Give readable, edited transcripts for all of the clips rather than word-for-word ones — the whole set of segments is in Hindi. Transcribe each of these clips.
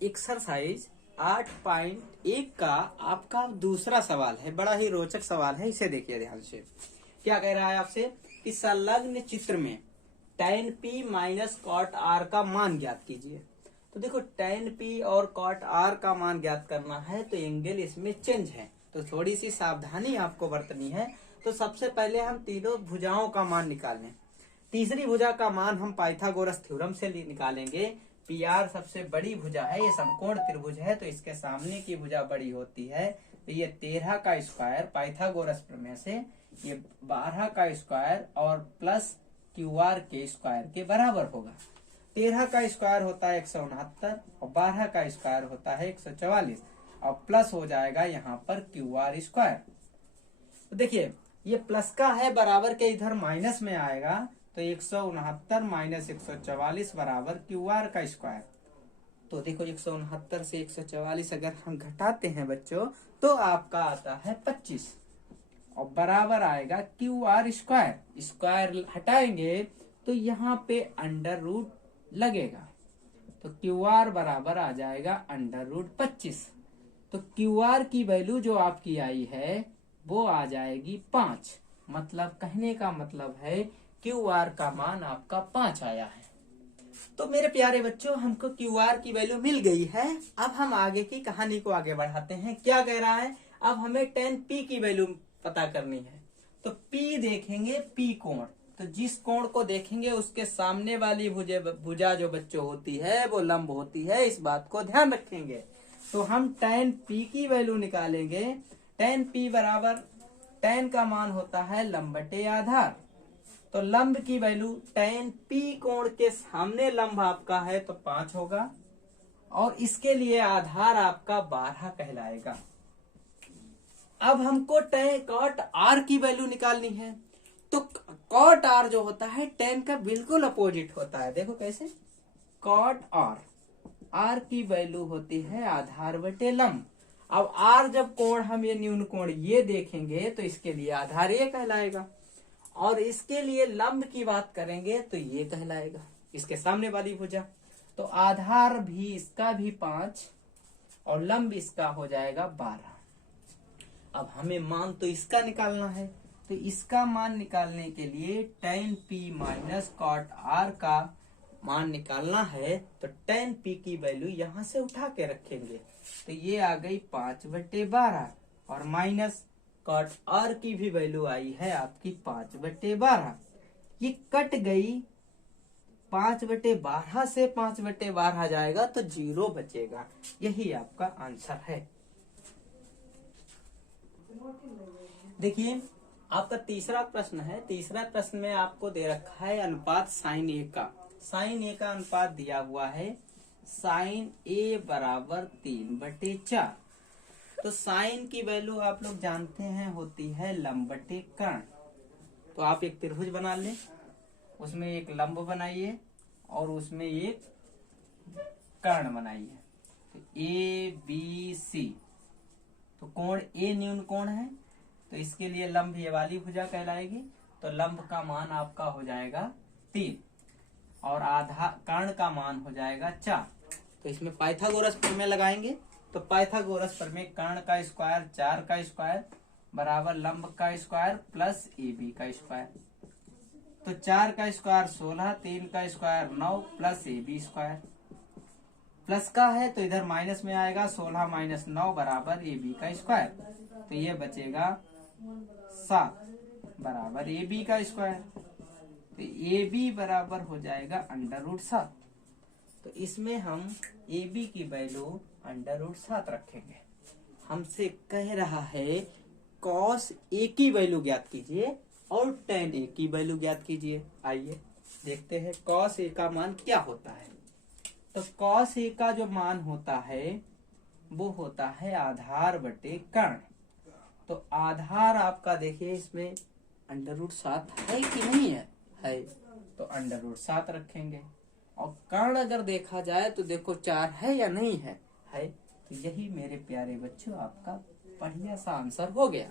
एक्सरसाइज 8.1 का आपका दूसरा सवाल है। बड़ा ही रोचक सवाल है, इसे देखिए ध्यान से। क्या कह रहा है आपसे कि संलग्न चित्र में tan p minus cot r का मान ज्ञात कीजिए। तो देखो tan p और कॉट r का मान ज्ञात करना है तो एंगल इसमें चेंज है, तो थोड़ी सी सावधानी आपको बरतनी है। तो सबसे पहले हम तीनों भुजाओं का मान निकाल लें। तीसरी भुजा का मान हम पाइथागोरस थ्योरम से निकालेंगे। PR सबसे बड़ी भुजा है, ये समकोण त्रिभुज है तो इसके सामने की भुजा बड़ी होती है। तो ये 13 का स्क्वायर पाइथागोरस प्रमेय से ये 12 का स्क्वायर और प्लस QR के स्क्वायर के बराबर होगा। 13 का स्क्वायर होता है 169 और 12 का स्क्वायर होता है 144 और प्लस हो जाएगा यहाँ पर QR स्क्वायर। तो देखिए ये प्लस का है, बराबर के इधर माइनस में आएगा तो 169 माइनस 144 बराबर QR का स्क्वायर। तो देखो 169 से 144 अगर हम घटाते हैं बच्चों तो आपका आता है 25 और बराबर आएगा QR स्क्वायर। स्क्वायर हटाएंगे तो यहाँ पे अंडर रूट लगेगा तो QR बराबर आ जाएगा अंडर रूट 25। तो QR की वैल्यू जो आपकी आई है वो आ जाएगी 5। मतलब कहने का मतलब है QR का मान आपका 5 आया है। तो मेरे प्यारे बच्चों हमको QR की वैल्यू मिल गई है। अब हम आगे की कहानी को आगे बढ़ाते हैं। क्या कह रहा है, अब हमें tan p की वैल्यू पता करनी है। तो P देखेंगे, P कोण, तो जिस कोण को देखेंगे उसके सामने वाली भुजा जो बच्चों होती है वो लंब होती है, इस बात को ध्यान रखेंगे। तो हम tan p की वैल्यू निकालेंगे। tan p बराबर tan का मान होता है लंब बटे आधार। तो लंब की वैल्यू tan p कोण के सामने लंब आपका है तो 5 होगा और इसके लिए आधार आपका 12 कहलाएगा। अब हमको कॉट r की वैल्यू निकालनी है। तो कॉट r जो होता है tan का बिल्कुल अपोजिट होता है। देखो कैसे, कॉट r की वैल्यू होती है आधार बटे लंब। अब r जब कोण हम ये न्यून कोण ये देखेंगे तो इसके लिए आधार ये कहलाएगा और इसके लिए लंब की बात करेंगे तो ये कहलाएगा, इसके सामने वाली भुजा। तो आधार भी इसका भी 5 और लंब इसका हो जाएगा 12। अब हमें मान तो इसका निकालना है, तो इसका मान निकालने के लिए tan p minus cot r का मान निकालना है। तो tan p की वैल्यू यहां से उठा के रखेंगे तो ये आ गई 5/12 और माइनस कॉट r की भी वैल्यू आई है आपकी 5/12। ये कट गई, 5/12 से 5/12 जाएगा तो 0 बचेगा। यही आपका आंसर है। देखिए आपका तीसरा प्रश्न है। तीसरा प्रश्न में आपको दे रखा है अनुपात sin a का। sin a का अनुपात दिया हुआ है sin a बराबर 3/4। तो साइन की वैल्यू आप लोग जानते हैं होती है लंब बटे कर्ण। तो आप एक त्रिभुज बना लें, उसमें एक लंब बनाइए और उसमें एक कर्ण बनाइए। तो ABC, तो कोण A न्यून कोण है तो इसके लिए लंब ये वाली भुजा कहलाएगी। तो लंब का मान आपका हो जाएगा 3 और आधा कर्ण का मान हो जाएगा 4। तो इसमें पाइथागोरस प्रमेय लगाएंगे। तो पाइथागोरस प्रमेय कर्ण का स्क्वायर 4 का स्क्वायर बराबर लंब का स्क्वायर प्लस AB का स्क्वायर। तो 4 का स्क्वायर 16, 3 का square 9 plus AB square. Plus का है तो इधर माइनस में आएगा, 16 माइनस 9 बराबर AB का स्क्वायर। तो ये बचेगा 7 बराबर AB का स्क्वायर। तो AB बराबर हो जाएगा अंडर रूट 7। तो इसमें हम AB की वैल्यू अंडर रूट 7 रखेंगे। हमसे कह रहा है cos A की वैल्यू ज्ञात कीजिए और tan A की वैल्यू ज्ञात कीजिए। आइए देखते हैं cos A का मान क्या होता है। तो cos A का जो मान होता है वो होता है आधार बटे कर्ण। तो आधार आपका देखिए इसमें अंडर रूट 7 है कि नहीं है तो अंडर रूट 7 रखेंगे। और कर्ण अगर देखा जाए तो देखो 4 है या नहीं है तो यही मेरे प्यारे बच्चों आपका बढ़िया सा आंसर हो गया।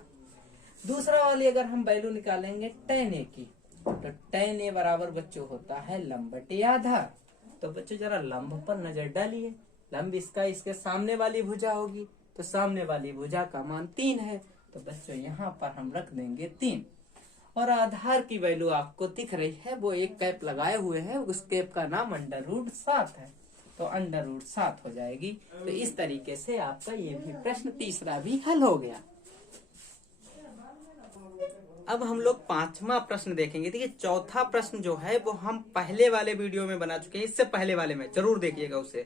दूसरा वाली अगर हम वैल्यू निकालेंगे tan A की, तो tan A बराबर बच्चों होता है लंब बटे आधार। तो बच्चों जरा लंब पर नजर डालिए। लंब इसका इसके सामने वाली भुजा होगी, तो सामने वाली भुजा का मान 3 है। तो बच्चों यहाँ पर हम रख देंगे 3। और आधार की वैल्यू आपको दिख रही है, वो एक कैप लगाए हुए है, उस कैप का नाम √7 है, तो √7 हो जाएगी। तो इस तरीके से आपका ये भी प्रश्न तीसरा भी हल हो गया। अब हम लोग 5वां प्रश्न देखेंगे। देखिए चौथा प्रश्न जो है वो हम पहले वाले वीडियो में बना चुके हैं, इससे पहले वाले में जरूर देखिएगा उसे।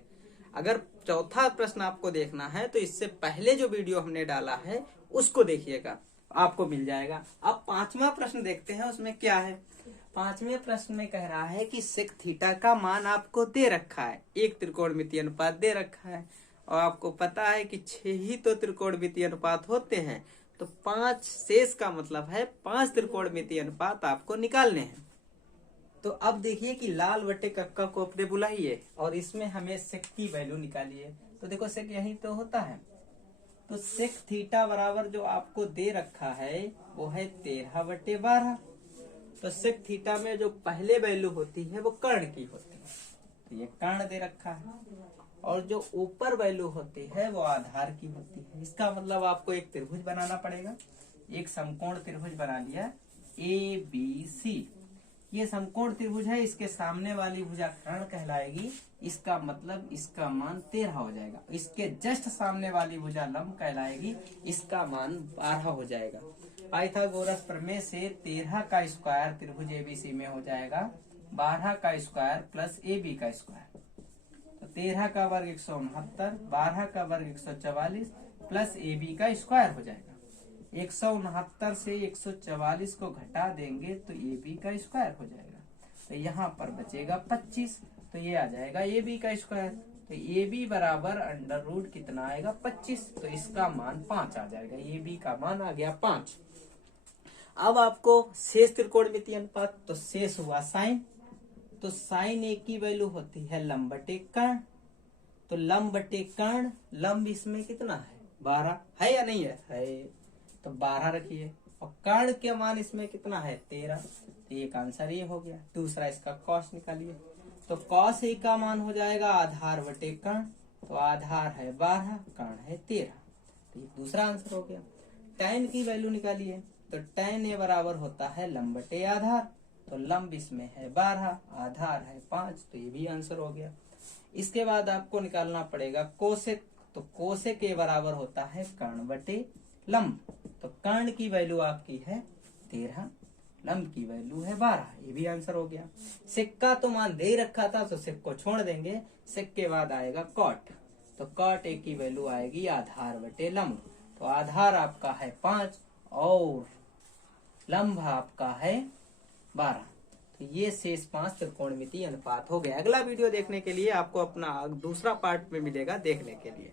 अगर चौथा प्रश्न आपको देखना है तो इससे पहले जो वीडियो हमने डाला है उसको देखिएगा, आपको मिल जाएगा। अब 5वां प्रश्न देखते हैं, उसमें क्या है। 5वें प्रश्न में कह रहा है कि सेक थीटा का मान आपको दे रखा है, एक त्रिकोणमितीय अनुपात दे रखा है, और आपको पता है कि 6 ही तो त्रिकोणमितीय अनुपात होते हैं, तो 5 शेष का मतलब है 5 त्रिकोणमितीय अनुपात आपको निकालने हैं। तो अब देखिए कि लाल बटे कक्का को अपने बुलाइए और इसमें हमें सेक की वैल्यू निकालिए। तो देखो सेक यही तो होता है, तो सेक थीटा बराबर जो आपको दे रखा है वो है 13/12। तो सेक थीटा में जो पहले वैल्यू होती है वो कर्ण की होती है, तो ये कर्ण दे रखा है, और जो ऊपर वैल्यू होती है वो आधार की होती है। इसका मतलब आपको एक त्रिभुज बनाना पड़ेगा, एक समकोण त्रिभुज बना लिया ABC। ये समकोण त्रिभुज है, इसके सामने वाली भुजा कर्ण कहलाएगी, इसका मतलब इसका मान 13 हो जाएगा। इसके जस्ट सामने वाली भुजा लंब कहलाएगी, इसका मान 12 हो जाएगा। पाइथागोरस प्रमेय से 13 का स्क्वायर त्रिभुज ABC में हो जाएगा 12 का स्क्वायर प्लस AB का स्क्वायर। तो 13 का वर्ग 169, 12 का वर्ग 144 प्लस AB का स्क्वायर हो जाएगा। 169 से 144 को घटा देंगे तो AB का स्क्वायर हो जाएगा, तो यहाँ पर बचेगा 25, तो ये आ जाएगा AB का स्क्वायर। तो AB बराबर √ कितना आएगा 25, तो इसका मान 5 आ जाएगा, AB का मान आ गया 5। अब आपको शेष त्रिकोणमितीय अनुपात, तो शेष हुआ साइन, तो साइन A की वैल्यू होती है लंब बटे कर्ण, तो लंब बटे कर्ण, लंब इसमें कितना है 12 है या नहीं है, तो 12 रखिए, और कर्ण के मान इसमें कितना है 13, तो एक आंसर ये हो गया। दूसरा इसका कॉस निकालिए, तो कॉस A का मान हो जाएगा आधार बटे कर्ण, तो आधार है 12, कर्ण है 13, तो ये दूसरा आंसर हो गया। tan की वैल्यू निकालिए, तो tan A बराबर होता है लंब बटे आधार, तो लंब इसमें है 12, आधार है 5, तो ये भी आंसर हो गया। इसके बाद आपको निकालना पड़ेगा कोसेक, तो कोसेक A बराबर होता है कर्ण बटे लंब, तो कर्ण की वैल्यू आपकी है 13, लंब की वैल्यू है 12, ये भी आंसर हो गया। सेक का तो मान दे रखा था, तो सेक को छोड़ देंगे, सेक के बाद आएगा कॉट, तो कॉट A की वैल्यू आएगी आधार बटे लंब, तो आधार आपका है 5 और लंब आपका है 12, तो ये शेष 5 त्रिकोणमितीय अनुपात हो गया। अगला वीडियो देखने के लिए आपको अपना दूसरा पार्ट में मिलेगा देखने के लिए।